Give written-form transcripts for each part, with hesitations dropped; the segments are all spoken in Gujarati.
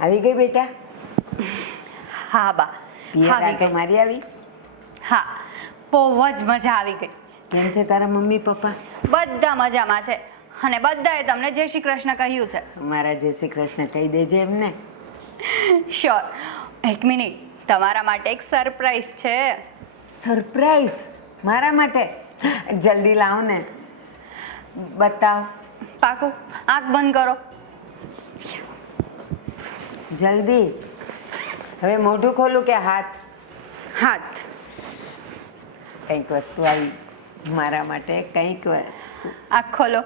આવી ગઈ બેટા? હા બા, પિયર આવી આંટો ગઈ. મારી આવી? હા, બહુ જ મજા આવી ગઈ. કેમ છે તારા મમ્મી પપ્પા? બધા મજામાં છે અને બધાએ તમને જય શ્રી કૃષ્ણ કહ્યું છે. મારા જય શ્રી કૃષ્ણ કહી દેજે એમને. શ્યોર. એક મિનિટ, તમારા માટે એક સરપ્રાઈઝ છે. સરપ્રાઈઝ મારા માટે? જલ્દી લાવો ને, બતાવ. પાકું? આંખ બંધ કરો. જલ્દી. હવે મોઢું ખોલું કે હાથ? હાથ. કંઈક વસ્તુ આવી મારા માટે, કંઈક વસ્તુ. આંખ ખોલો.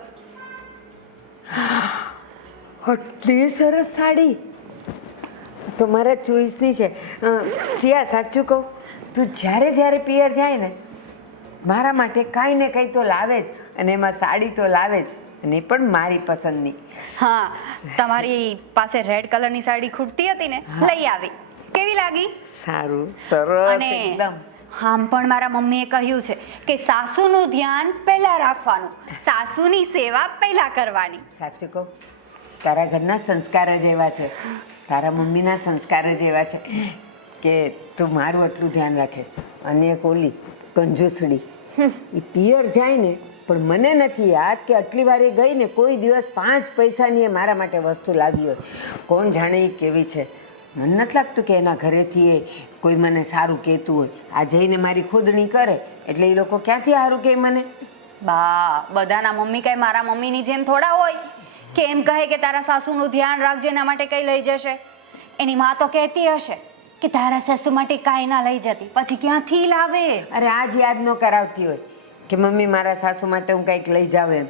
આટલી સરસ સાડી તો મારા ચોઈસની છે. સિયા, સાચું કહું, તું જ્યારે જ્યારે પિયર જાય ને મારા માટે કાંઈ ને કંઈ તો લાવે જ, અને એમાં સાડી તો લાવે જ, અને એ પણ મારી પસંદની. હા, તમારી પાસે રેડ કલરની સાડી ખૂટતી હતી ને, લઈ આવી. કેવી લાગી? સારું, સરસ અને એકદમ. આમ પણ મારા મમ્મીએ કહ્યું છે કે સાસુનું ધ્યાન પહેલા રાખવાનું, સાસુની સેવા પહેલા કરવાની. સાચું કહું, તારા ઘરના સંસ્કાર જ એવા છે, તારા મમ્મીના સંસ્કાર જ એવા છે કે તું મારું આટલું ધ્યાન રાખે છે. અને એક ઓલી કંજૂસડી, એ પિયર જાય ને પણ મને નથી યાદ કે આટલી વાર એ ગઈ ને કોઈ દિવસ 5 પૈસાની એ મારા માટે વસ્તુ લાવી હોય. કોણ જાણે એ કેવી છે. મને નથી લાગતું કે એના ઘરેથી એ કોઈ મને સારું કહેતું હોય. આ જઈને મારી ખુદણી કરે એટલે એ લોકો ક્યાંથી સારું કહે મને? બા, બધાના મમ્મી કઈ મારા મમ્મીની જેમ થોડા હોય કે એમ કહે કે તારા સાસુનું ધ્યાન રાખજે, એના માટે કઈ લઈ જશે. એની માં તો કહેતી હશે કે તારા સાસુ માટે કાંઈ ના લઈ જતી, પછી ક્યાંથી લાવે? અરે આજ યાદ ન કરાવતી હોય કે મમ્મી મારા સાસુ માટે હું કંઈક લઈ જાઉં એમ.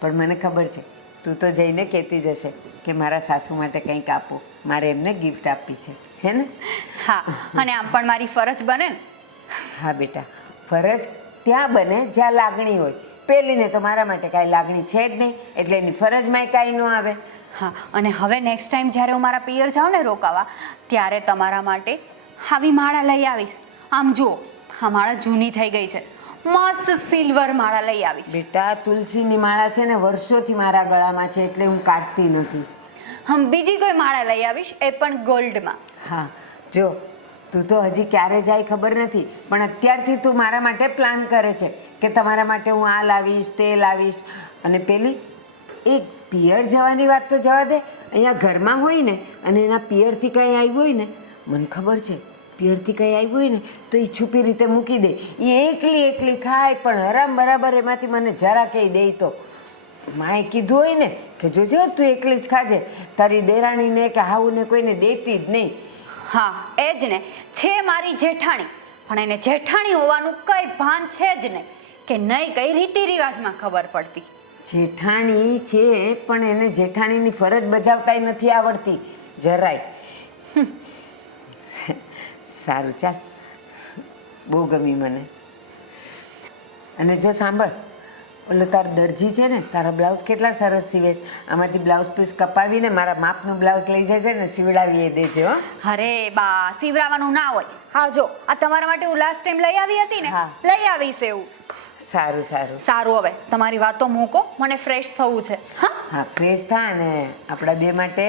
પણ મને ખબર છે તું તો જઈને કહેતી જ હશે કે મારા સાસુ માટે કંઈક આપો, મારે એમને ગિફ્ટ આપવી છે, હે ને? હા, અને આમ પણ મારી ફરજ બને ને. હા બેટા, ફરજ ત્યાં બને જ્યાં લાગણી હોય. પેલીને તો મારા માટે કાંઈ લાગણી છે જ નહીં, એટલે એની ફરજમાંય કાંઈ ન આવે. હા, અને હવે નેક્સ્ટ ટાઈમ જ્યારે હું મારા પિયર જાઉં ને રોકાવા, ત્યારે તમારા માટે આવી માળા લઈ આવીશ. આમ જુઓ, આ માળા જૂની થઈ ગઈ છે, મસ્ત સિલ્વર માળા લઈ આવીશ. બેટા, તુલસીની માળા છે ને વર્ષોથી મારા ગળામાં છે, એટલે હું કાઢતી નથી. બીજી કોઈ માળા લઈ આવીશ, એ પણ ગોલ્ડમાં. હા, જો તું તો હજી ક્યારે જાય ખબર નથી, પણ અત્યારથી તું મારા માટે પ્લાન કરે છે કે તમારા માટે હું આ લાવીશ, તે લાવીશ. અને પેલી એક પિયર જવાની વાત તો જવા દે, અહીંયા ઘરમાં હોય ને અને એના પિયરથી કંઈ આવ્યું હોય ને, મને ખબર છે પિયરથી કંઈ આવ્યું હોય ને તો એ છુપી રીતે મૂકી દે. એ એકલી એકલી ખાય, પણ હરામ બરાબર એમાંથી મને જરા કંઈ દે. તો માએ કીધું હોય ને કે જોજે તું એકલી જ ખાજે, તારી દેરાણીને કે હાઉને કોઈને દેતી જ નહીં. હા, એ જ ને, છે મારી જેઠાણી, પણ એને જેઠાણી હોવાનું કઈ ભાન છે જ નહીં, કે નહીં કઈ રીતિ રિવાજમાં ખબર પડતી. જેઠાણી છે પણ એને જેઠાણીની ફરજ બજાવતાય નથી આવડતી જરાય. સારું, ચાલ, બહુ ગમી મને. અને જો સાંભળ, ઓલો તારો દરજી છે ને, તારા બ્લાઉઝ કેટલા સરસ સીવે છે. આમાંથી બ્લાઉઝ પીસ કપાવીને મારા માપનું બ્લાઉઝ લઈ જજે ને સીવડાવી એ દેજે. હો. અરે બા, સીવડાવવાનું ના હોય. હા જો, આ તમારા માટે હું લાસ્ટ ટાઈમ લઈ આવી હતી ને, હા. લઈ આવીશ એવું. સારું સારું સારું, હવે તમારી વાતો મૂકો, મને ફ્રેશ થવું છે. હા, હા, ફ્રેશ થા ને આપણા બે માટે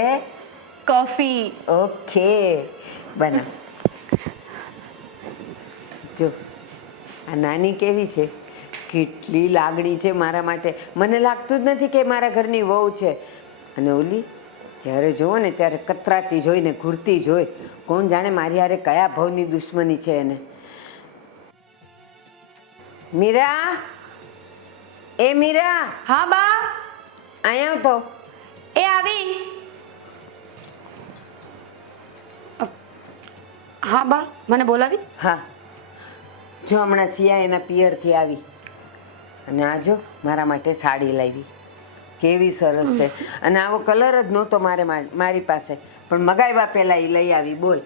કોફી. ઓકે બનાવ. જો આ નાની કેવી છે, કેટલી લાગણી છે મારા માટે. મને લાગતું જ નથી કે મારા ઘરની વહુ છે. અને ઓલી જ્યારે જોવો ને ત્યારે કતરાતી જોઈને ઘૂરતી જોઈ. કોણ જાણે મારી હારે કયા ભાવની દુશ્મની છે એને. મીરા, એ મીરા, હા બા, અહીંયા આવ તો. એ આવી. હા બા, મને બોલાવી? હા, જો હમણાં સિયા એના પિયરથી આવી અને આ જો મારા માટે સાડી લાવી. કેવી સરસ છે. અને આવો કલર જ નહોતો મારી પાસે, પણ મગાવ્યા પહેલા એ લઈ આવી. બોલ.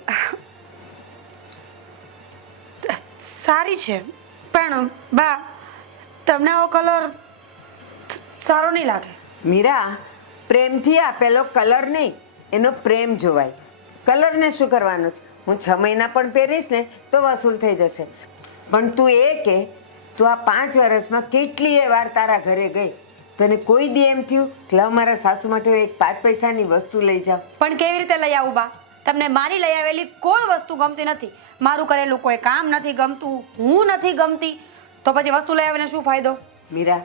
સારી છે, પણ બા તમને આવો કલર સારો નહીં લાગે. મીરા, પ્રેમથી આપેલો કલર નહીં, એનો પ્રેમ જોવાય. કલરને શું કરવાનો છે? હું 6 મહિના પણ પહેરીશ ને તો વસૂલ થઈ જશે. પણ તું એ કે તું આ 5 વર્ષમાં કેટલીય વાર તારા ઘરે ગઈ તને કોઈ દી એમ થયું કે લાવ મારા સાસુ માટે એક 5 પૈસાની વસ્તુ લઈ જાઉં? પણ કેવી રીતે લઈ આવું બા? તમને મારી લઈ આવેલી કોઈ વસ્તુ ગમતી નથી, મારું કરેલું કોઈ કામ નથી ગમતું, હું નથી ગમતી, તો પછી વસ્તુ લઈ આવીને શું ફાયદો? મીરા,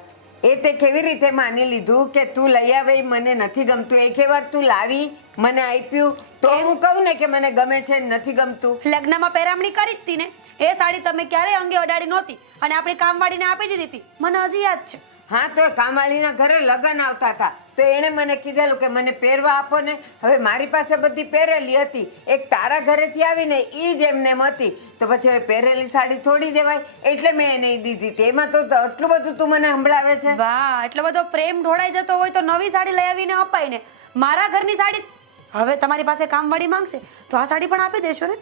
એ તે કેવી રીતે માની લીધું કે તું લઈ આવે ઈ મને નથી ગમતું? એકે વાર તું લાવી મને આપ્યું તો હું કહું ને કે મને ગમે છે ને નથી ગમતું? લગ્નમાં પહેરામણી કરી જ હતી ને, એ સાડી તમે ક્યારેય અંગે અડાડી નહોતી અને આપણી કામવાળીને આપી દીધી હતી, મને હજી યાદ છે. હા, તો એ કામવાળીના ઘરે લગ્ન આવતા હતા તો એણે મને કીધેલું કે મને પહેરવા આપો ને. હવે મારી પાસે બધી પહેરેલી હતી, એક તારા ઘરેથી આવીને એ જ એમને એમ હતી, તો પછી હવે પહેરેલી સાડી થોડી દેવાય, એટલે મેં એને ઈ દીધી હતી. એમાં તો આટલું બધું તું મને સંભળાવે છે. વાહ, એટલો બધો પ્રેમ ઢોળાઈ જતો હોય તો નવી સાડી લઈ આવીને અપાય ને. મારા ઘરની સાડી હવે તમારી પાસે કામવાળી માંગશે તો આ સાડી પણ આપી દેશો ને.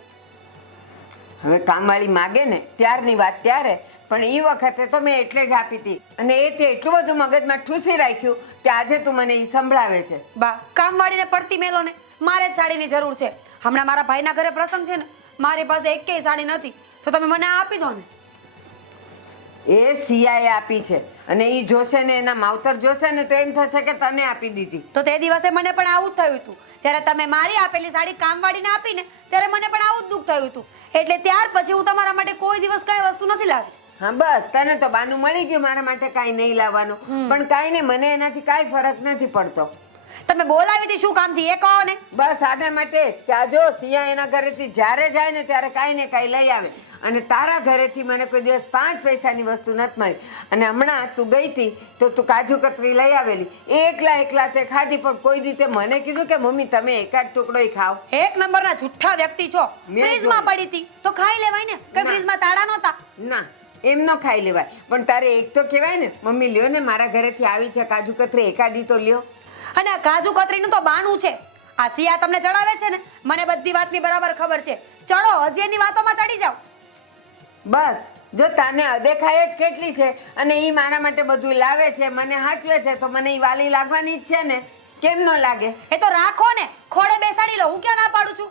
હવે કામવાળી માગે ને ત્યારની વાત ત્યારે, પણ એ વખતે તો મેં એટલે જ આપી હતી, અને એ તે એટલું બધું મગજમાં ઠૂસી રાખ્યું કે આજે તું મને ઈ સંભળાવે છે. બા, કામવાળીને પડતી મેલો ને, મારે જ સાડીની જરૂર છે. હમણાં મારા ભાઈના ઘરે પ્રસંગ છે ને, મારી પાસે એકેય સાડી નથી, તો તમે મને આપી દો ને. એ સિયાએ આપી છે અને એ જોશે ને એના માવતર જોશે ને તો એમ થશે કે તને આપી દીધી. તો તે દિવસે મને પણ આવું જ થયું હતું, જ્યારે તમે મારી આપેલી સાડી કામવાળીને આપીને ત્યારે મને પણ આવું જ દુઃખ થયું હતું. એટલે ત્યાર પછી હું તમારા માટે કોઈ દિવસ કઈ વસ્તુ નથી લાવી. હા બસ, તને તો બાનું મળી ગયું મારા માટે કાંઈ નહીં લાવવાનું, પણ કાંઈ નહીં, મને એનાથી કાંઈ ફરક નથી પડતો. તમે બોલાવી હતી શું કામથી એ કહો ને. બસ આના માટે જ કે આ જો સિયા એના ઘરેથી જ્યારે જાય ને ત્યારે કાંઈ ને કાંઈ લઈ આવે, અને તારા ઘરેથી મને કોઈ દિવસ 5 પૈસાની વસ્તુ નથી મળી. અને હમણાં તું ગઈ હતી તો તું કાજુ કતરી લઈ આવેલી, એકલા તે ખાધી, પણ કોઈ રીતે મને કીધું કે મમ્મી તમે એકાદ ટુકડો ખાઓ. એક નંબરના જુઠ્ઠા વ્યક્તિ છો. ફ્રીજમાં પડી હતી તો ખાઈ લેવાય ને, કે ફ્રીજમાં તાળા નહોતા? ના, એમ ન ખાઈ લેવાય, પણ તારે એક તો કહેવાય ને મમ્મી લ્યો ને મારા ઘરેથી આવી છે કાજુ કતરી, એકાદી તો લ્યો. અને આ કાજુ કતરીનું તો બાનું છે. આ સિયા તમને ચડાવે છે ને, મને બધી વાતની બરાબર ખબર છે. ચડો, હજી એની વાતોમાં ચડી જાઓ. બસ જો તને અદેખાય જ કેટલી છે, અને એ મારા માટે બધું લાવે છે, મને હાચવે છે, તો મને એ વાલી લાગવાની જ છે ને. કેમ ન લાગે? એ તો રાખો ને, ખોડે બેસાડી લો, હું ક્યાં ના પાડું છું.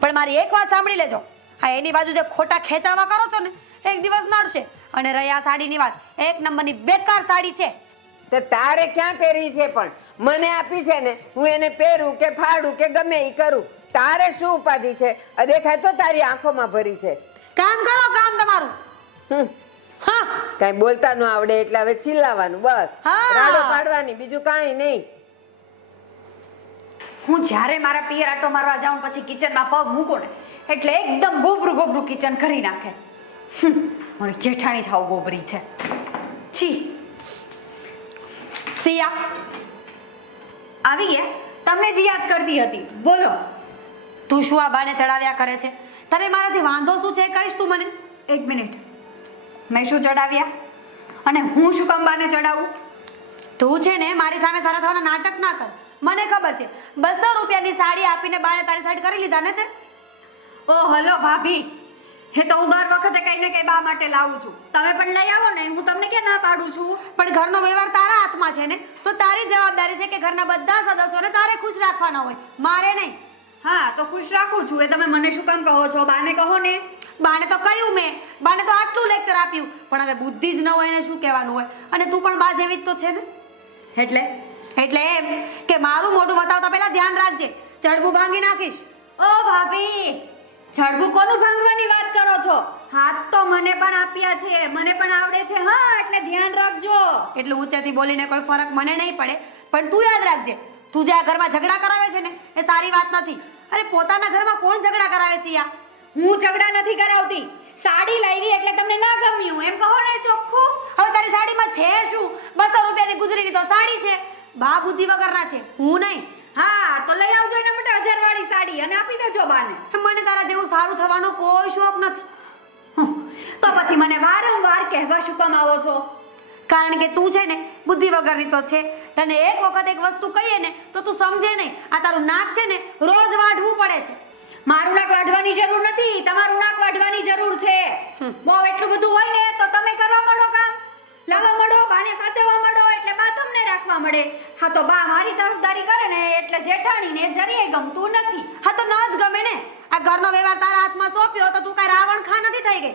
પણ મારી એક વાત સાંભળી લેજો, આ એની બાજુ જે ખોટા ખેંચાવા કરો છો ને, એક દિવસ નડશે. અને રહી આ સાડીની વાત, એક નંબરની બેકાર સાડી છે. તો તારે ક્યાં પહેરવી છે? પણ મને આપી છે ને, હું એને પહેરું કે ફાડું કે ગમે એ કરું, તારે શું ઉપાધિ છે? અદેખાય તો તારી આંખોમાં ભરી છે. કામ કરો, કામ તમારું. હા, કાંઈ બોલતા ન આવડે એટલે હવે ચિલ્લાવાનું, બસ હા. રાડો પાડવાની, બીજું કાંઈ નહીં. હું જ્યારે મારા પિયર આટો મારવા જાઉં પછી કિચનમાં પગ મૂકો ને એટલે એકદમ ગોબરું ગોબરું કિચન કરી નાખે. મારી જેઠાણી જ હાવ ગોબરી છે. છી. સિયા આવી ગયા? તમને જ યાદ કરતી હતી, બોલો. તું શું આ બાને ચડાવ્યા કરે છે? તને મારાથી વાંધો શું છે કહીશ તું મને? એક મિનિટ, મેં શું ચડાવ્યા અને હું શું કામ બાને ચડાવું? તું છે ને મારી સામે સારા થવાના નાટક ના કર. મને ખબર છે 200 રૂપિયાની સાડી આપીને બાને તારી સાઈડ કરી લીધા ને તે. ઓ હલો ભાભી, હે તો હું દર વખતે કઈ ને કઈ બા માટે લાવું છું, તમે પણ લઈ આવો ને, હું તમને ક્યાં ના પાડું છું. પણ ઘરનો વ્યવહાર તારા હાથમાં છે ને, તો તારી જવાબદારી છે કે ઘરના બધા સદસ્યોને તારે ખુશ રાખવાના હોય, મારે નહીં. હા તો ખુશ રાખું છું, એ તમે મને શું કામ કહો છો? બાને કહો ને. બાને તો કહ્યું મેં, બાને તો આટલું લેક્ચર આપ્યું, પણ હવે બુદ્ધિ જ ન હોય એને શું કહેવાનું હોય. અને તું પણ બા જેવી જ તો છે ને. એટલે એમ કે મારું મોઢું બતાવતા પહેલા ધ્યાન રાખજે, જડબું ભાંગી નાખીશ. ઓ ભાભી, જડબું કોનું ભાંગવાની વાત કરો છો? હાથ તો મને પણ આપ્યા છે, મને પણ આવડે છે. હા, એટલે ધ્યાન રાખજો. એટલું ઊંચેથી બોલીને કોઈ ફરક મને નહીં પડે, પણ તું યાદ રાખજે, તું જે આ ઘરમાં ઝઘડા કરાવે છે ને એ સારી વાત નથી. અરે પોતાના ઘરમાં કોણ ઝઘડા કરાવે છે યા? હું ઝઘડા નથી કરાવતી. સાડી લાવી એટલે તમને ના ગમ્યું એમ કહો ને ચોખ્ખું. હવે તારી સાડીમાં છે શું? 200 રૂપિયાની ગુજરીની તો સાડી છે. બા બુદ્ધિ વગરના છે, હું નહીં. હા તો લઈ આવજો એના માટે 1000 વાળી સાડી અને આપી દેજો બાને. મને તારા જેવું સારું થવાનો કોઈ શોખ નથી. તો પછી મને વારંવાર કહેવા શું કામ આવો છો? કારણ કે તું છે ને બુદ્ધિ વગરની તો છે. તને એક વખત એક વસ્તુ કહીએ ને તો તું સમજે નહીં. આ તારું નાક છે ને રોજ વાઢવું પડે છે. મારું નાક વાઢવાની જરૂર નથી, તમારું નાક વાઢવાની જરૂર છે. બહુ એટલું બધું હોય ને તો તમે કરવા માંડો કામ, લાવવા માંડો, બાને સાચવવા માંડો, એટલે બા તમને રાખવા મળે. હા તો બા મારી તરફદારી કરે ને એટલે જેઠાણીને જરીએ ગમતું નથી. હા તો ન જ ગમે ને. આ ઘરનો વ્યવહાર તારા હાથમાં સોંપ્યો તો તું કાંઈ રાવણ ખા નથી થઈ ગઈ.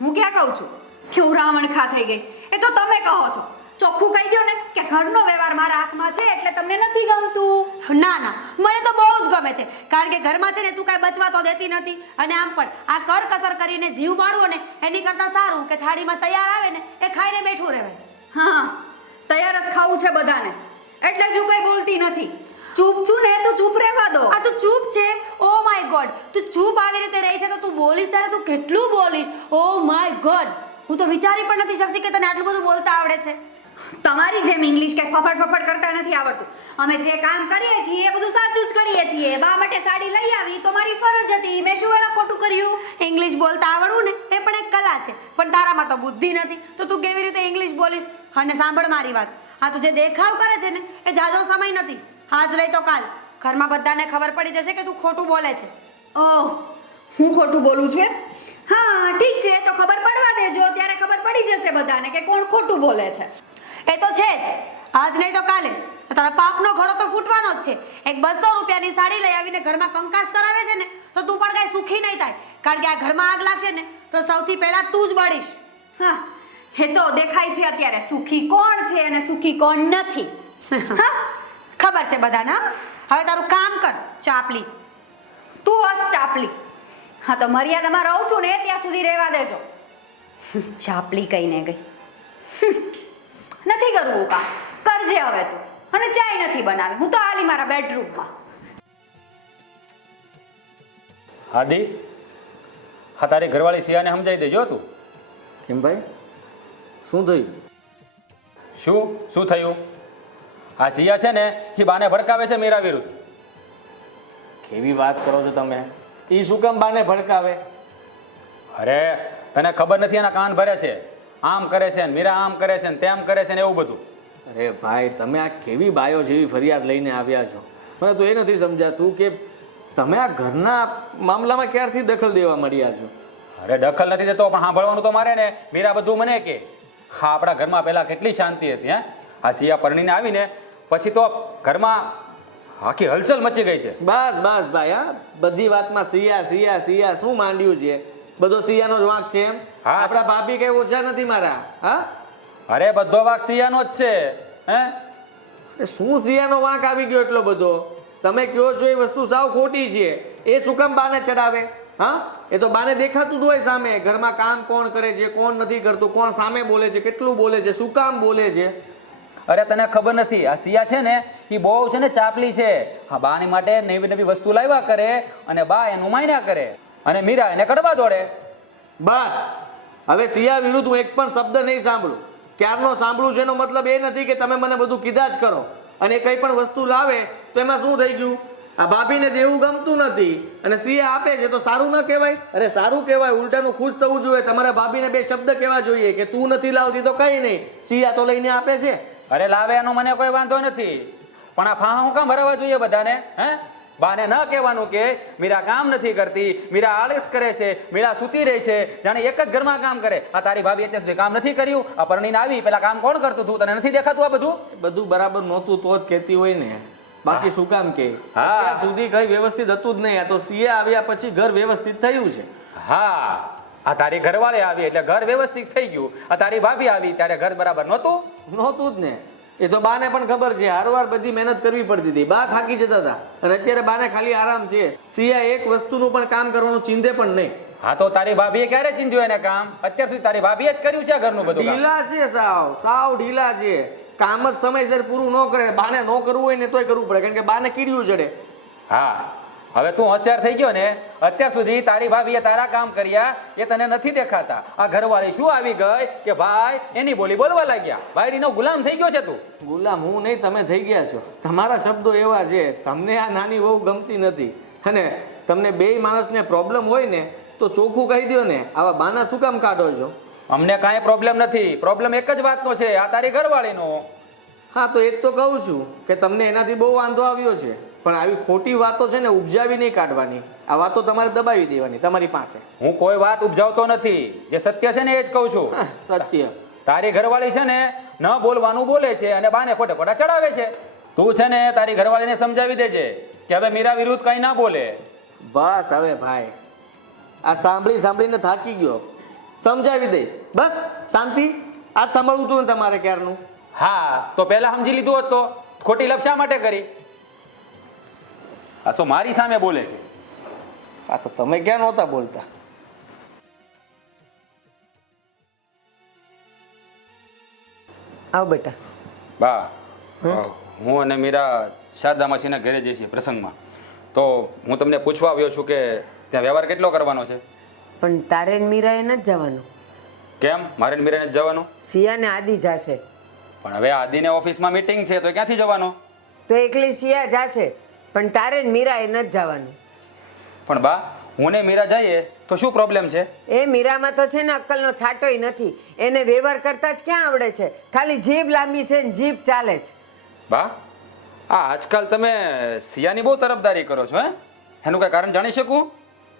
હું ક્યાં કહું છું કે હું રાવણ ખા થઈ ગઈ? એ તો તમે કહો છો. ચોખ્ખું કહી દો ને કે ઘરનો વ્યવહાર મારા હાથમાં છે એટલે તમને નથી ગમતું. ના ના, મને તો બહુ જ ગમે છે, કારણ કે ઘરમાં છે ને તું કાંઈ બચવા તો દેતી નથી. અને આમ પણ આ કરકસર કરીને જીવ મારવો ને એની કરતાં સારું કે થાળીમાં તૈયાર આવે ને એ ખાઈને બેઠું રહેવાય. હા, તૈયાર જ ખાવું છે બધાને, એટલે જ હું કઈ બોલતી નથી. ચૂપ છું ને તો ચૂપ રહેવા દો. આ તું ચૂપ છે? ઓ માય ગોડ, તું ચૂપ આવી રીતે રહી છે તો તું બોલીશ ત્યારે તું કેટલું બોલીશ. ઓ માય ગોડ, હું તો વિચારી પણ નથી શકતી કે તને આટલું બધું બોલતા આવડે છે. તમારી જેમ ઇંગ્લિશ કે ફફડ ફફડ કરતા નથી આવડતું. અમે જે કામ કરીએ છીએ એ બધું સાચું જ કરીએ છીએ. બા માટે સાડી લઈ આવી તો મારી ફરજ હતી, મેં શું એમાં ખોટું કર્યું? ઇંગ્લિશ બોલતા આવડવું ને એ પણ એક કલા છે, પણ તારામાં તો બુદ્ધિ નથી, તો તું કેવી રીતે ઇંગ્લિશ બોલીશ? અને સાંભળ મારી વાત, આ તું જે દેખાવ કરે છે ને એ જાજો સમય નથી. આજ લઈ તો કાલ ઘરમાં બધાને ખબર પડી જશે કે તું ખોટું બોલે છે. ઓહ, હું ખોટું બોલું છું એમ? હા ઠીક છે, તો ખબર પડવા દેજો, ત્યારે ખબર પડી જશે બધાને કે કોણ ખોટું બોલે છે. એ તો છે જ, આજ નહીં તો કાલે તારા પાપનો ઘડો તો ફૂટવાનો જ છે. એક 200 રૂપિયાની સાડી લઈ આવીને ઘરમાં કંકાસ કરાવે છે ને તો તું પણ કાંઈ સુખી નહીં થાય, કારણ કે આ ઘરમાં આગ લાગશે ને તો સૌથી પહેલા તું જ બળીશ. હા, એ તો દેખાય છે અત્યારે સુખી કોણ છે અને સુખી કોણ નથી. હા, ખબર છે બધાને. હવે તારું કામ કર, ચાપલી. તું હસ ચાપલી. હા, તો મર્યાદામાં રહું છું ને ત્યાં સુધી રહેવા દેજો. ચાપલી કહીને ગઈ. નથી કરવું કામ, કરજે હવે તું. અને ચાય નથી બનાવી, હું તો આલી મારા બેડરૂમમાં. આદિ, હા તારી ઘરવાળી સિયાને સમજાવી દેજો તું. કેમ ભાઈ, શું થયું? શું થયું? આ સિયા છે ને એ બાને ભડકાવે છે મીરા વિરુદ્ધ. કેવી વાત કરો છો તમે? એ શું કામ બાને ભડકાવે? અરે તને ખબર નથી, એના કાન ભરે છે, આમ કરે છે ને મીરા આમ કરે છે ને તેમ કરે છે ને એવું બધું. અરે ભાઈ, તમે આ કેવી બાયો જેવી ફરિયાદ લઈને આવ્યા છો? મને તો એ નથી સમજાતું કે તમે આ ઘરના મામલામાં ક્યારથી દખલ દેવા મળ્યા છો? અરે દખલ નથી દેતો, પણ સાંભળવાનું તો મારે ને. મીરા બધું મને કે હા આપણા ઘરમાં પહેલા કેટલી શાંતિ હતી. આ સિયા પરણીને આવીને પછી તો ઘરમાં આખી હલચલ મચી ગઈ છે. બસ બસ ભાઈ, હા બધી વાતમાં સિયા સિયા સિયા શું માંડ્યું છે? બધો સિયાનો જ વાંક છે એમ? હા. આપણા ભાભી કઈ ઓછા નથી મારા. હા, અરે બધો વાંક સિયાનો જ છે. શું સિયાનો વાંક આવી ગયો એટલો બધો? તમે કહો છો એ વસ્તુ સાવ ખોટી છે. એ શું કામ બાને ચડાવે? હા, એ તો બાને દેખાતું જ હોય સામે. ઘરમાં કામ કોણ કરે છે, કોણ નથી કરતું, કોણ સામે બોલે છે, કેટલું બોલે છે, શું કામ બોલે છે. અરે તને ખબર નથી, આ સિયા છે ને એ બહુ છે ને ચાપલી છે. હા, બાની માટે નવી નવી વસ્તુ લાવ્યા કરે અને બા એનું માન્યા કરે અને મીરા એને કડવા દોડે. બસ હવે સિયા વિરુદ્ધ હું એક પણ શબ્દ નહીં સાંભળું. ક્યારનો સાંભળું છે એનો મતલબ એ નથી કે તમે મને બધું કીધા જ કરો. અને કઈ પણ વસ્તુ લાવે તો એમાં શું થઈ ગયું? આ ભાભીને દેવું ગમતું નથી અને સિયા આપે છે તો સારું ન કહેવાય? અરે સારું કહેવાય, ઉલટાનું ખુશ થવું જોઈએ. તમારા ભાભીને બે શબ્દ કહેવા જોઈએ કે તું નથી લાવતી તો કઈ નહીં, સિયા તો લઈને આપે છે. અરે લાવે એનો મને કોઈ વાંધો નથી, પણ આ ફાહા હું કામ ભરવા જોઈએ બધાને? બાને ન કહેવાનું કે મીરા કામ નથી કરતી, મીરા આળસ કરે છે, મીરા સૂતી રહે છે, જાણે એક જ ઘરમાં કામ કરે. આ તારી ભાભી અત્યાર સુધી કામ નથી કર્યું? આ પરણીને આવી પેલા કામ કોણ કરતું હતું? તને નથી દેખાતું આ બધું? બધું બરાબર નહોતું તો જ કહેતી હોય ને, બાકી શું કામ કે? હા. અત્યાર સુધી કઈ વ્યવસ્થિત હતું જ નહીં. આ તો સિયા આવ્યા પછી ઘર વ્યવસ્થિત થયું છે. હા, આ તારી ઘરવાળી આવી એટલે ઘર વ્યવસ્થિત થઈ ગયું. આ તારી ભાભી આવી ત્યારે ઘર બરાબર નહોતું? નહોતું જ ને. એ તો બાને પણ ખબર છે, હારવાર બધી મહેનત કરવી પડતી હતી. બા થાકી જતા હતા અને અત્યારે બાને ખાલી આરામ છે. સિયા એક વસ્તુનું પણ કામ કરવાનું ચિંતે પણ નહીં. હા, તો તારી ભાભીએ ક્યારે ચીંધ્યું એને કામ? અત્યાર સુધી તારી ભાભીએ જ કર્યું છે ઘરનું બધું કામ. ઢીલા છે, સાવ ઢીલા છે. કામ જ સમયસર પૂરું ન કરે. બાને ન કરવું હોય ને તોય કરવું પડે, કારણ કે બાને કીડ્યું ચડે. હા, હવે તું હોશિયાર થઈ ગયો ને. અત્યાર સુધી તારી ભાભીએ તારા કામ કર્યા એ તને નથી દેખાતા. આ ઘરવાળી શું આવી ગઈ કે ભાઈ એની બોલી બોલવા લાગ્યા. બાયડીનો ગુલામ થઈ ગયો છે તું. ગુલામ હું નહીં, તમે થઈ ગયા છો. તમારા શબ્દો એવા છે. તમને આ નાની વહુ ગમતી નથી અને તમને બે માણસને પ્રોબ્લેમ હોય ને તો ચોખ્ખું કહી દો ને. આવા બાના શું કામ કાઢો છો? અમને કાંઈ પ્રોબ્લેમ નથી. પ્રોબ્લેમ એક જ વાતનો છે, આ તારી ઘરવાળીનો. હા, તો એ જ તો કહું છું કે તમને એનાથી બહુ વાંધો આવ્યો છે, પણ આવી ખોટી વાતો છે ને ઉપજાવી નહીં કાઢવાની. આ વાતો તમારે દબાવી દેવાની તમારી પાસે. હું કોઈ વાત ઉપજાવતો નથી, જે સત્ય છે ને એ જ કહું છું. સત્ય. તારી ઘરવાળી છે ને ન બોલવાનું બોલે છે અને બાને ખોટે ખોટા ચડાવે છે. તું છે ને તારી ઘરવાળીને સમજાવી દેજે કે હવે મીરા વિરુદ્ધ કઈ ના બોલે. બસ હવે ભાઈ, આ સાંભળીને થાકી ગયો. સમજાવી દઈશ, બસ શાંતિ. આજ સાંભળવું હતું ને તમારે ક્યારનું? હા તો પહેલા સમજી લીધું હોત તો ખોટી લપ શા માટે કરી? આ તો મારી સામે બોલે છે. આ તો તમે ક્યાં નહોતા બોલતા? આવ બેટા. બા હું અને મીરા શારદા માસીના ઘરે જઈએ છીએ પ્રસંગમાં. તો હું તમને પૂછવા આવ્યો છું કે ત્યાં વ્યવહાર કેટલો કરવાનો છે? પણ તારે ને મીરાએ નથી જવાનું. કેમ મારે ને મીરાને જ જવાનું? સિયા ને આદિ જાશે. પણ હવે આદિને ઓફિસમાં મીટિંગ છે તો ક્યાંથી જવાનો? તો એકલી સિયા જાશે, પણ તારે ને મીરાએ નથી જવાનું. પણ બા હું ને મીરા જઈએ તો શું પ્રોબ્લેમ છે? એ મીરામાં તો છે ને અક્કલનો છાંટોય નથી. એને વ્યવહાર કરતા જ ક્યાં આવડે છે? ખાલી જીભ લાંબી છે ને જીભ ચાલે છે. બા આ આજકાલ તમે સિયાની બહુ તરફદારી કરો છો, હે? એનું કઈ કારણ જાણી શકું?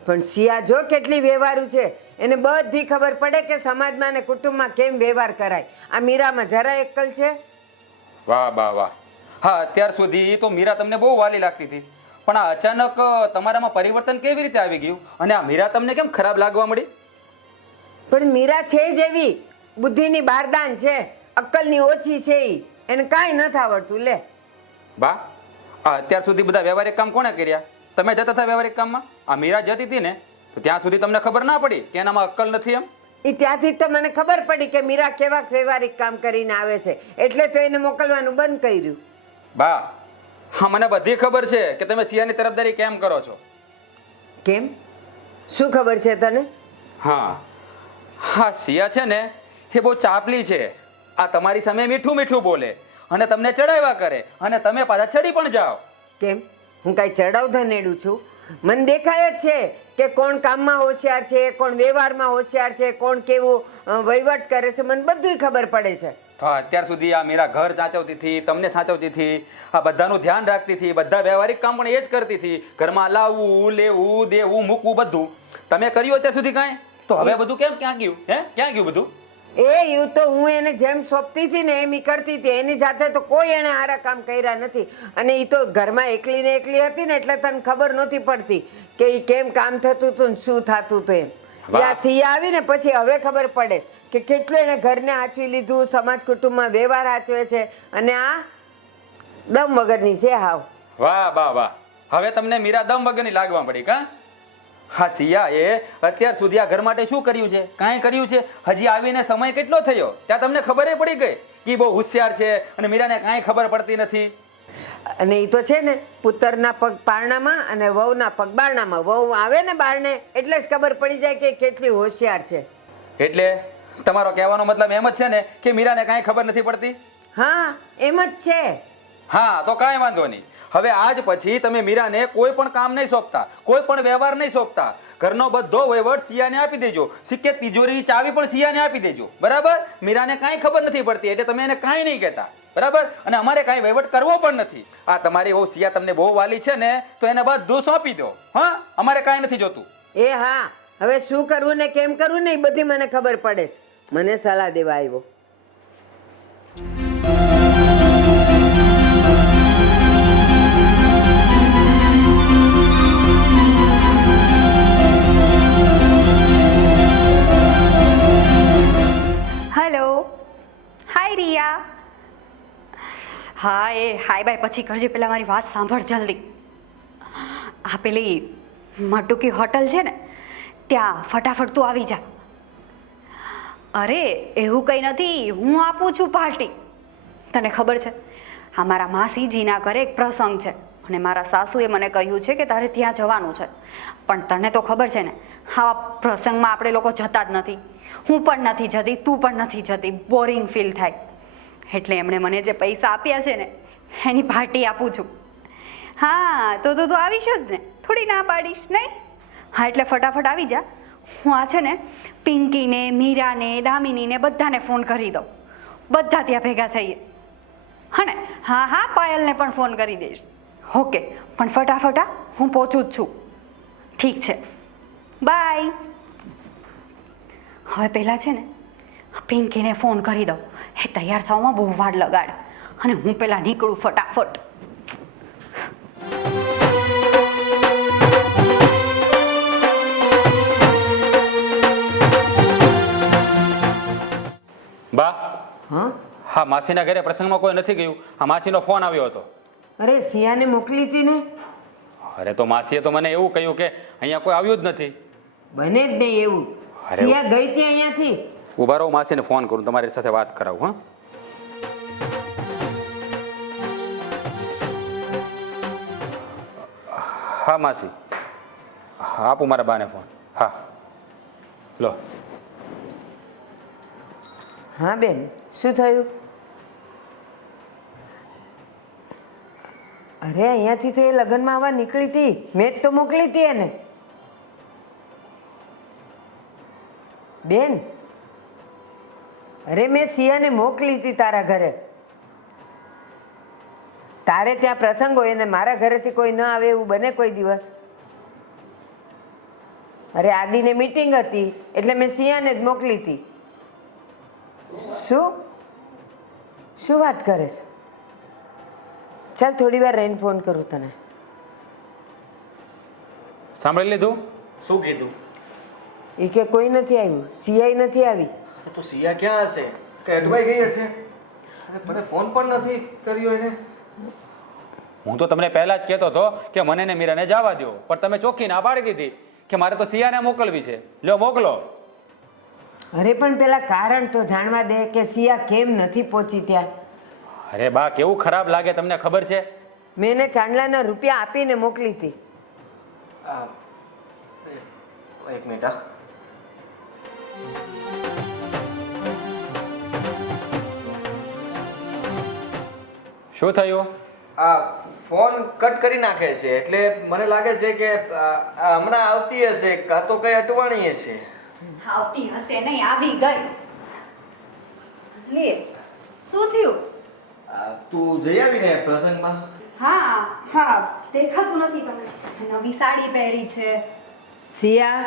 પણ સિયા જો કેટલી વ્યવહારુ છે. એને બધી ખબર પડે કે સમાજમાં અને કુટુંબમાં કેમ વ્યવહાર કરાય. આ મીરામાં જરા અક્કલ છે? વાહ બા વાહ. હા અત્યાર સુધી તો મીરા તમને બહુ વાલી લાગતી હતી, પણ આ અચાનક તમારામાં પરિવર્તન કેવી રીતે આવી ગયું? અને આ મીરા તમને કેમ ખરાબ લાગવા મળી? પણ મીરા છે જ એવી, બુદ્ધિની બારદાન છે, અક્કલની ઓછી છે. એને કાંઈ નથી આવડતું. લે બા આ અત્યાર સુધી બધા વ્યવહારિક કામ કોણે કર્યા? તમે જતા હતા વ્યવહારિક કામમાં? આ મીરા જતી હતી ને તો ત્યાં સુધી તમને ખબર ના પડી કે એનામાં અક્કલ નથી એમ? એ ત્યાંથી તો મને ખબર પડી કે મીરા કેવા વ્યવહારિક કામ કરીને આવે છે, એટલે તો એને મોકલવાનું બંધ કર્યું. બા હા મને બધી ખબર છે કે તમે સિયાની તરફદારી કેમ કરો છો. કેમ? શું ખબર છે તને? હા હા સિયા છે ને એ બહુ ચાપલી છે. આ તમારી સામે મીઠું મીઠું બોલે અને તમને ચડાવ્યા કરે અને તમે પાછા ચડી પણ જાઓ. કેમ? હું કાંઈ ચડાવધનેડું છું? મને દેખાય જ છે કે કોણ કામમાં હોશિયાર છે, કોણ વ્યવહારમાં હોશિયાર છે, કોણ કેવું વહીવટ કરે છે. મને બધુંય ખબર પડે છે. તો અત્યાર સુધી આ મીરા ઘર સાચવતી હતી, તમને સાચવતી હતી, આ બધાનું ધ્યાન રાખતી હતી, બધા વ્યવહારિક કામ પણ એ જ કરતી હતી. ઘરમાં લાવવું, લેવું, દેવું, મૂકવું બધું તમે કર્યું અત્યાર સુધી કાંઈ? તો હવે બધું કેમ ક્યાં ગયું? હે ક્યાં ગયું બધું? એવું તો હું એને જેમ સોંપતી હતી ને એમ ઈ કરતી હતી. એની જાતે તો કોઈ એને સારા કામ કર્યા નથી. અને એ તો ઘરમાં એકલી ને એકલી હતી ને એટલે તને ખબર નહોતી પડતી કે એ કેમ કામ થતું હતું ને શું થતું હતું એમ. આ સિયા આવી ને પછી હવે ખબર પડે કે કેટલું એને ઘરને આચવી લીધું, સમાજ કુટુંબમાં વ્યવહાર આચવે છે. અને આ દમ વગરની છે હાવ. વાહ બા વાહ. હવે તમને મીરા દમ વગરની લાગવા પડી કા? હા સિયા એ અત્યાર સુધી આ ઘર માટે શું કર્યું છે? કાંઈ કર્યું છે? હજી આવીને સમય કેટલો થયો ત્યાં તમને ખબર પડી ગઈ કે બહુ હોશિયાર છે અને મીરાને કાંઈ ખબર પડતી નથી. અને એ તો છે ને પુત્રના પગ પારણામાં અને વહુના પગ બારણામાં. વહુ આવે ને બારણે એટલે જ ખબર પડી જાય કે કેટલી હોશિયાર છે. એટલે તમારો કહેવાનો મતલબ એમ જ છે ને કે મીરાને કાંઈ ખબર નથી પડતી? હા એમ જ છે. હા તો કાંઈ વાંધો નહીં. હવે આજ પછી તમે મીરાને કોઈ પણ કામ નહીં સોંપતા, કોઈ પણ વ્યવહાર નહીં સોંપતા. ઘરનો બધો વહીવટ સિયાને આપી દેજો. સિક્કે તિજોરીની ચાવી પણ સિયાને આપી દેજો. બરાબર? મીરાને કાંઈ ખબર નથી પડતી એટલે તમે એને કાંઈ નહીં કહેતા. બરાબર? અને અમારે કાંઈ વહીવટ કરવો પણ નથી. આ તમારી બહુ સિયા તમને બહુ વાલી છે ને તો એને બધું સોંપી દો. હા અમારે કાંઈ નથી જોતું. એ હા, હવે શું કરવું ને કેમ કરવું ને એ બધી મને ખબર પડે છે. મને સલાહ દેવા આવ્યો. Hello hi Riya. હા એ હાય બાય પછી કરજે, પેલા મારી વાત સાંભળ જલ્દી. આ પેલી મટુકી હોટલ છે ને ત્યાં ફટાફટ તું આવી જા. અરે એવું કંઈ નથી, હું આપું છું પાર્ટી. તને ખબર છે આ મારા માસીજીના ઘરે એક પ્રસંગ છે અને મારા સાસુએ મને કહ્યું છે કે તારે ત્યાં જવાનું છે. પણ તને તો ખબર છે ને આવા પ્રસંગમાં આપણે લોકો જતા જ નથી. હું પણ નથી જતી, તું પણ નથી જતી. બોરિંગ ફીલ થાય એટલે એમણે મને જે પૈસા આપ્યા છે ને એની પાર્ટી આપું છું. હા તો તું આવીશ જ ને, થોડી ના પાડીશ નહીં? હા એટલે ફટાફટ આવી જા. હું આ છે ને પિંકીને, મીરાને, દામિનીને બધાને ફોન કરી દઉં. બધા ત્યાં ભેગા થઈએ. હા ને? હા હા પાયલને પણ ફોન કરી દઈશ. ઓકે પણ ફટાફટ આ, હું પહોંચું જ છું. ઠીક છે બાય. હવે પહેલાં છે ને પિંકીને ફોન કરી દઉં. એ તૈયાર થવામાં બહુ વાર લગાડ અને હું પહેલાં નીકળું ફટાફટ. બા હા હા માસીના ઘરે પ્રસંગમાં કોઈ નથી ગયું. આ માસીનો ફોન આવ્યો હતો. અરે સિયાને મોકલી હતી ને. અરે તો માસીએ તો મને એવું કહ્યું કે અહીંયા કોઈ આવ્યું જ નથી. બને જ નહીં એવું. અરે. સિયા ગઈ હતી અહીંયાથી. ઉભા રહો, માસીને ફોન કરું, તમારી સાથે વાત કરાવું. હા માસી, હા આપું મારા બાને ફોન. હા લો. હા બેન, શું થયું? અરે અહીંયાથી તો એ લગ્નમાં આવવા નીકળી હતી. મેં જ તો મોકલી હતી એને. બેન, અરે મેં સિયાને મોકલી હતી તારા ઘરે. તારે ત્યાં પ્રસંગ હોય ને મારા ઘરેથી કોઈ ન આવે એવું બને કોઈ દિવસ? અરે આદિને મીટિંગ હતી એટલે મેં સિયાને જ મોકલી હતી. શું શું વાત કરે છે? ચાલ થોડી વાર રહીને ફોન કરું તને. સાંભળી લીધું? શું કીધું? એ કે કોઈ નથી આવ્યું, સિયાઈ નથી આવી. તો સિયા ક્યાં હશે? કે અટવાઈ ગઈ હશે? અરે મને ફોન પણ નથી કર્યો એને. હું તો તમને પહેલા જ કહેતો હતો કે મને ને મીરાને જવા દો, પણ તમે ચોખ્ખી ના પાડી દીધી કે મારે તો સિયાને મોકલવી છે. લ્યો મોકલો. અરે પણ પેલા કારણ તો જાણવા દે કે સિયા કેમ નથી પહોંચી ત્યાં. અરે બા, કેવું ખરાબ લાગે તમને ખબર છે? મેં એને ચાંદલાના રૂપિયા આપીને મોકલી હતી. એક મિનિટ હા. શું થયું? આ ફોન કટ કરી નાખે છે એટલે મને લાગે છે કે હમણાં આવતી હશે કાં તો કઈ અટવાણી હશે. આવતી હશે નહીં, આવી ગઈ. લે, શું થયું? તું જઈ આવી ને પ્રસંગમાં? હા હા, દેખાતું નથી તમને. નવી સાડી પહેરી છે. સિયા,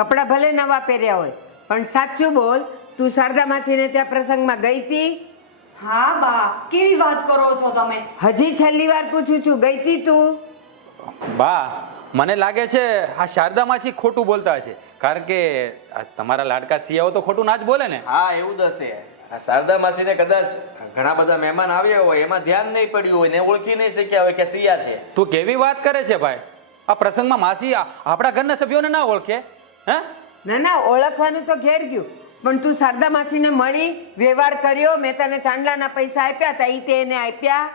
કપડાં ભલે નવા પહેર્યા હોય પણ સાચું બોલ, તું શારદા માસીને ત્યાં પ્રસંગમાં ગઈ હતી? હા બા, કેવી વાત કરો છો તમે? હજી છેલ્લી વાર પૂછું છું, ગઈ હતી તું? બા, મને લાગે છે આ શારદામાંથી ખોટું બોલતા હશે, કારણ કે આ તમારા લાડકા સિયાઓ તો ખોટું ના જ બોલે ને. હા એવું જ હશે. આ શારદા માસીને કદાચ ઘણા બધા મહેમાન આવ્યા હોય એમાં ધ્યાન નહીં પડ્યું હોય ને ઓળખી નહીં શક્યા હોય કે સિયા છે. તું કેવી વાત કરે છે ભાઈ? આ પ્રસંગમાં માસી આપણા ઘરના સભ્યોને ના ઓળખે? હે? ના ના, ઓળખવાનું તો ઘેર ગયું, પણ તું શારદા માસીને મળી, વ્યવહાર કર્યો, મેં તને ચાંદલાના પૈસા આપ્યા હતા, ઈ તે એને આપ્યા?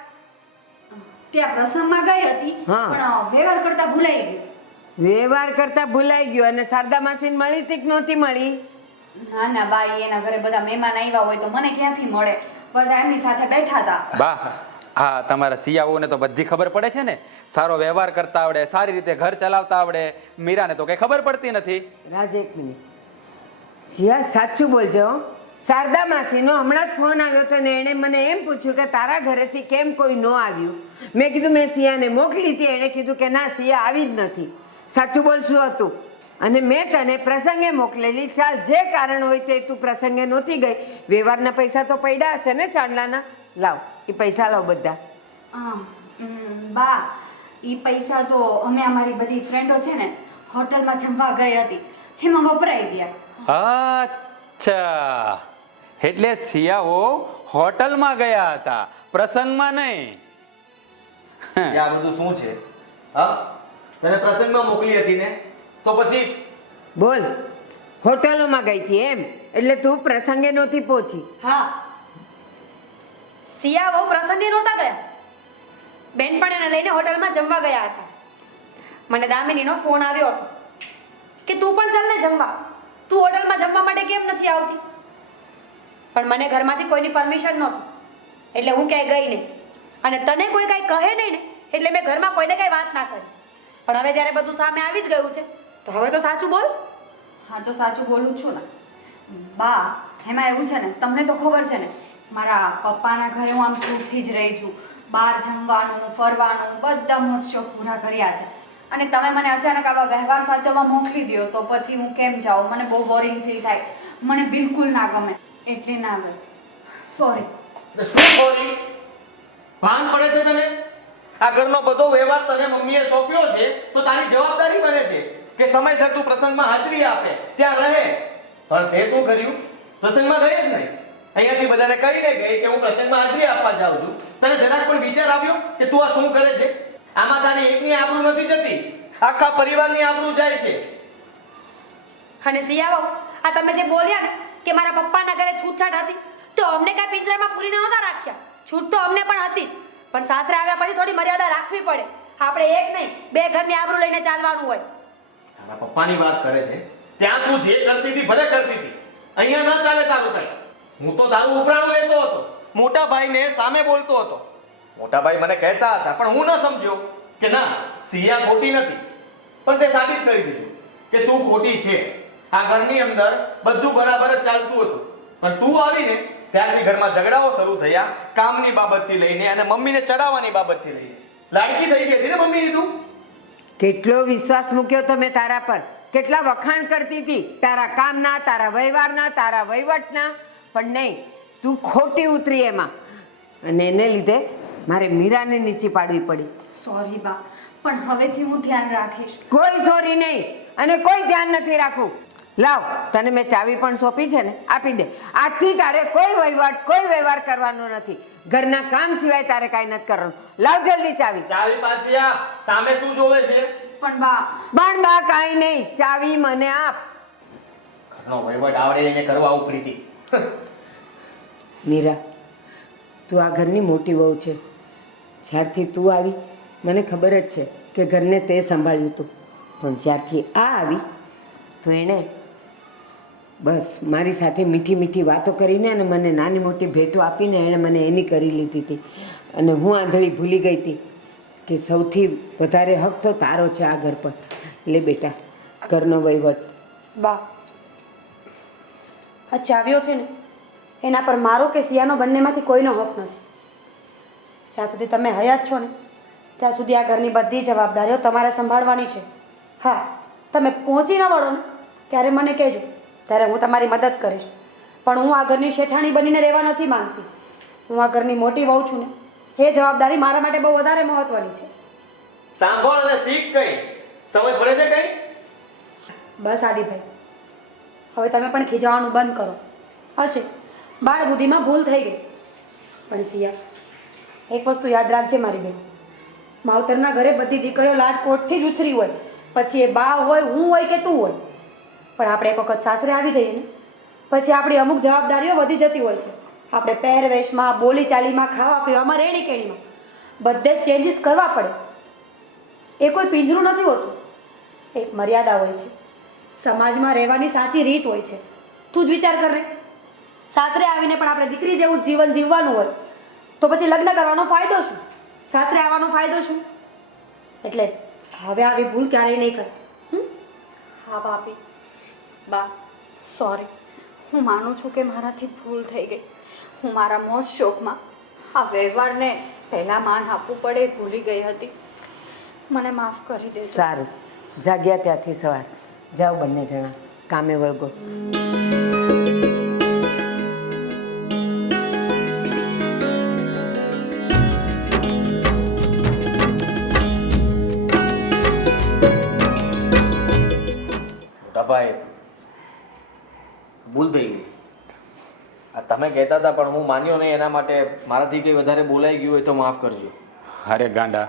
ત્યાં પ્રસંગમાં ગઈ હતી હા. પણ વ્યવહાર કરતા ભૂલાઈ ગઈ. વ્યવહાર કરતા ભૂલાઈ ગયો. અને શારદા માસીને મળી હતી કે નહોતી મળી? ના ના બાઈ, એના ઘરે બધા મહેમાન આવ્યા હોય તો મને ક્યાંથી મળે? બધા એમની સાથે બેઠા હતા. બા, હા તમારા સિયાઓને તો બધી ખબર પડે છે ને. સારો વ્યવહાર કરતા આવડે, સારી રીતે ઘર ચલાવતા આવડે. મીરાને તો કઈ ખબર પડતી નથી. રાજ, એક મિનિટ. સિયા, સાચું બોલજો હો. શારદા માસીનો હમણાં જ ફોન આવ્યો હતો ને એણે મને એમ પૂછ્યું કે તારા ઘરેથી કેમ કોઈ ન આવ્યું. મેં કીધું મેં સિયાને મોકલી હતી. એણે કીધું કે ના, સિયા આવી જ નથી. સાચું બોલ, શું હતું? અને મેં તને પ્રસંગે મોકલેલી. ચાલ, જે કારણ હોય તે, તું પ્રસંગે નહોતી ગઈ. વ્યવહારના પૈસા તો પડ્યા હશે ને ચાંદલાના? લાવ, એ પૈસા લાવ બધા. બા, ઈ પૈસા તો અમે અમારી બધી ફ્રેન્ડો છે ને હોટલમાં જમવા ગઈ હતી એમાં વપરાઈ ગયા. અચ્છા, એટલે સિયાઓ હોટલમાં ગયા હતા, પ્રસંગમાં નહીં. આ બધું શું છે? હા, તને પ્રસંગમાં મોકલી હતી ને, તો પછી બોલ, હોટલોમાં ગઈ હતી એમ? એટલે તું પ્રસંગે નહોતી પહોંચી? હા, સિયા બહુ પ્રસંગે નહોતા ગયા. બેનપણ એને લઈને હોટલમાં જમવા ગયા હતા. મને દામિનીનો ફોન આવ્યો હતો કે તું પણ ચાલ ને જમવા. તું હોટલમાં જમવા માટે કેમ નથી આવતી? પણ મને ઘરમાંથી કોઈની પરમિશન નહોતી એટલે હું ક્યાંય ગઈ નહીં. અને તને કોઈ કાંઈ કહે નહીં ને એટલે મેં ઘરમાં કોઈને કાંઈ વાત ના કરી. પણ હવે જ્યારે બધું સામે આવી જ ગયું છે તો હવે તો સાચું બોલ. હા તો સાચું બોલું છું ને બા. એમાં એવું છે ને, તમને તો ખબર છે ને મારા પપ્પાના ઘરે હું આમ છૂટથી જ રહી છું. બહાર જમવાનું, ફરવાનું, બધા મોજ શોખ પૂરા કર્યા છે. અને તમે મને અચાનક આવા વ્યવહાર સાચવવા મોકલી દો તો પછી હું કેમ જાઉં? મને બહુ બોરિંગ ફીલ થાય. મને બિલકુલ ના ગમે, એટલે ના ગઈ. સોરી. શું સોરી? ભાન પડે છે તને? આ ઘરનો બધો વ્યવહાર તને મમ્મીએ સોંપ્યો છે તો તારી જવાબદારી બને છે કે સમયસર તું પ્રસંગમાં હાજરી આપે, ત્યાં રહે. પણ તે શું કર્યું? પ્રસંગમાં ગઈ જ નહીં. અહીંયાથી બધાને કહીને ગઈ કે હું પ્રસંગમાં હાજરી આપવા જાઉં છું. તને જરાક પણ વિચાર આવ્યો કે તું આ શું કરે છે? આમાં તારી એકની આબરૂ નથી જતી, આખા પરિવારની આબરૂ જાય છે. અને સિયા વહુ, આ તમે જે બોલ્યા ને કે મારા પપ્પાના ઘરે છૂટછાટ હતી, તો અમને કાંઈ પિંજરામાં પૂરીને નહોતા રાખ્યા. છૂટ તો અમને પણ હતી જ, પણ સાસરે આવ્યા પછી થોડી મર્યાદા રાખવી પડે. આપણે એક નહીં, બે ઘરની આબરૂ લઈને ચાલવાનું હોય. તારા પપ્પાની વાત કરે છે, ત્યાં તું જે કરતી હતી ભલે કરતી હતી, અહીંયા ન ચાલે તારું કઈ. હું તો તારું ઉપરાણું લેતો હતો, મોટા ભાઈને સામે બોલતો હતો. મોટા ભાઈ મને કહેતા હતા, પણ હું ન સમજ્યો કે ના, સિયા ખોટી નથી. પણ તે સાબિત કરી દીધું કે તું ખોટી છે. આ ઘરની અંદર બધું બરાબર જ ચાલતું હતું, પણ તું આવીને ત્યારથી ઘરમાં ઝઘડાઓ શરૂ થયા, કામની બાબતથી લઈને અને મમ્મીને ચડાવવાની બાબતથી લઈને. લાડકી થઈ ગઈ હતી ને મમ્મીની તું. કેટલો વિશ્વાસ મૂક્યો તો મેં તારા પર, કેટલા વખાણ કરતી હતી તારા કામના, તારા વ્યવહારના, તારા વહીવટના, પણ નહીં, તું ખોટી ઉતરી એમાં. અને એને લીધે મારે મીરાને નીચી પાડવી પડી. સોરી બા, પણ હવેથી હું ધ્યાન રાખીશ. કોઈ સોરી નહીં અને કોઈ ધ્યાન નથી રાખવું. લાવ, તને મેં ચાવી પણ સોંપી છે ને, આપી દે. આજથી તારે કોઈ વહીવટ, કોઈ વ્યવહાર કરવાનો નથી. ઘરના કામ સિવાય તારે કાંઈ નથી કરવાનું. લાવ જલ્દી ચાવી. ચાવી પાછી આપ. સામે શું જોવે છે? પણ બા, પણ બા કાંઈ નહીં, ચાવી મને આપ. ઘરનો વહીવટ આવડે એને કરવા ઉપડી હતી. મીરા, તું આ ઘરની મોટી વહુ છે. જ્યારથી તું આવી મને ખબર જ છે કે ઘરને તે સંભાળ્યું હતું, પણ જ્યારથી આ આવી તો એણે બસ મારી સાથે મીઠી મીઠી વાતો કરીને અને મને નાની મોટી ભેટો આપીને એણે મને એની કરી લીધી હતી. અને હું આંધળી ભૂલી ગઈ હતી કે સૌથી વધારે હક તો તારો છે આ ઘર પર. લે બેટા, ઘરનો વહીવટ. બા, આ ચાવીઓ છે ને, એના પર મારો કે સિયાનો બંનેમાંથી કોઈનો હક નથી. જ્યાં સુધી તમે હયાત છો ને, ત્યાં સુધી આ ઘરની બધી જવાબદારીઓ તમારે સંભાળવાની છે. હા, તમે પહોંચી ન વળો ને ત્યારે મને કહેજો, ત્યારે હું તમારી મદદ કરીશ. પણ હું આ ઘરની શેઠાણી બનીને રહેવા નથી માંગતી. હું આ ઘરની મોટી વહુ છું ને, એ જવાબદારી મારા માટે બહુ વધારે મહત્વની છે. સાંભળ અને શીખ કઈ. સમજ પડે છે કઈ? બસ આદિભાઈ, હવે તમે પણ ખીજાવાનું બંધ કરો. હશે, બાળ બુદ્ધિમાં ભૂલ થઈ ગઈ. પણ સિયા, એક વસ્તુ યાદ રાખજે મારી બેન, માવતરના ઘરે બધી દીકરીઓ લાડકોટથી જ ઉછરી હોય, પછી એ બા હોય, હું હોય કે તું હોય. પણ આપણે એક વખત સાસરે આવી જઈએ ને, પછી આપણી અમુક જવાબદારીઓ વધી જતી હોય છે. આપણે પહેરવેશમાં, બોલીચાલીમાં, ખાવા પીવામાં, રહેણી કેણીમાં બધે જ ચેન્જીસ કરવા પડે. એ કોઈ પિંજરું નથી હોતું, એક મર્યાદા હોય છે. સમાજમાં રહેવાની સાચી રીત હોય છે. તું જ વિચાર કર રે, સાસરે આવીને પણ આપણે દીકરી જેવું જીવન જીવવાનું હોય, તો પછી લગ્ન કરવાનો ફાયદો શું? સાસરે આવવાનો ફાયદો શું? એટલે હવે આવી ભૂલ ક્યારેય નહીં કર. હા ભાભી. બા, સોરી. હું માનું છું કે મારાથી ભૂલ થઈ ગઈ. હું મારા મોજ શોખમાં આ વ્યવહારને પહેલાં માન આપવું પડે એ ભૂલી ગઈ હતી. મને માફ કરી દેજો. સારું, જાગ્યા ત્યાંથી સવાર. જાઓ બંને જણા કામે વળગો. ભાઈ, ભૂલ થઈ ગઈ. આ તમે કહેતા હતા પણ હું માન્યો નહીં, એના માટે મારાથી કંઈ વધારે બોલાઈ ગયું હોય તો માફ કરજો. અરે ગાંડા,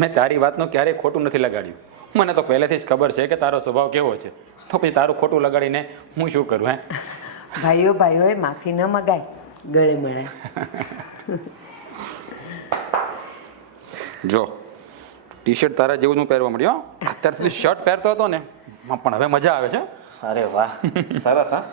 મેં તારી વાતનું ક્યારેય ખોટું નથી લગાડ્યું. મને તો પહેલેથી જ ખબર છે કે તારો સ્વભાવ કેવો છે, તો પછી તારું ખોટું લગાડીને હું શું કરું? હે ભાઈઓ ભાઈઓએ માફી ન મગાય, ગળે મળે. જો, ટી શર્ટ તારા જેવું હું પહેરવા મળ્યો. અત્યાર સુધી શર્ટ પહેરતો હતો ને, પણ હવે મજા આવે છે. અરે વાહ, સરસ. હા,